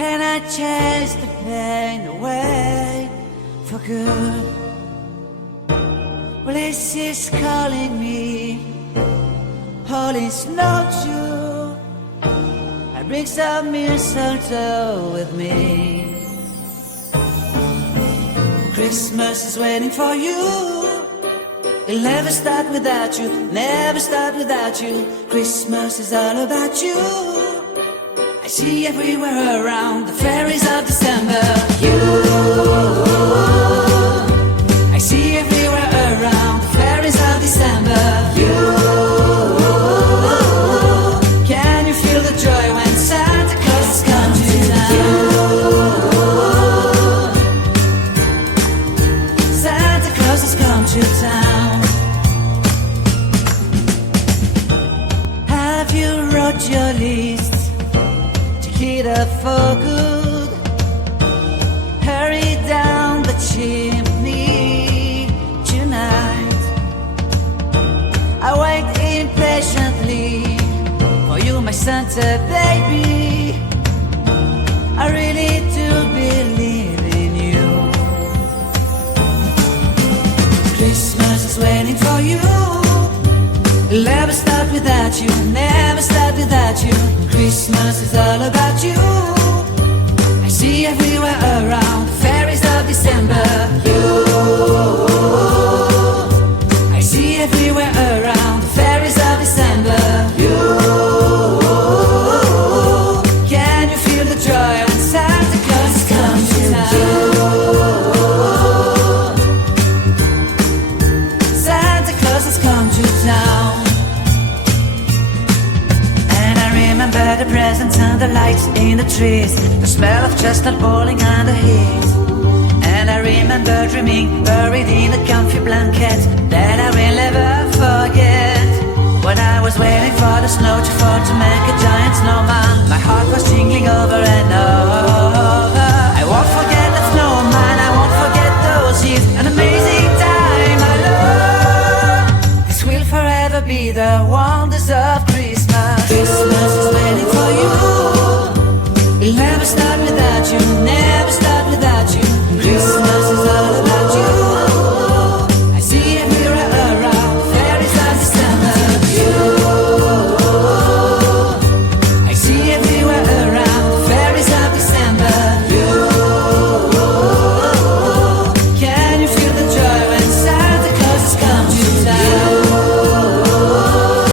Can I chase the pain away for good? Well, this is calling me. All is not true. I bring some mistletoe with me. Christmas is waiting for you. It'll never start without you, never start without you. Christmas is all about you. I see everywhere around the fairies of December. You, I see everywhere around the fairies of December. You, can you feel the joy when Santa Claus has come to town? Santa Claus has come to town. Have you wrote your list? Get up for good. Hurry down the chimney tonight. I wait impatiently for you, my Santa baby. I really do believe in you. Christmas is waiting for you. It'll never start without you, never start without you. Christmas is all about you. I see everywhere around the fairies of December. You, I see everywhere around the fairies of December. You, can you feel the joy when Santa Claus has come to town? Santa Claus has come to town. Remember the presents and the lights in the trees, the smell of chestnut boiling on the heat. And I remember dreaming, buried in a comfy blanket that I will never forget. When I was waiting for the snow to fall to make a giant snowman, my heart was jingling over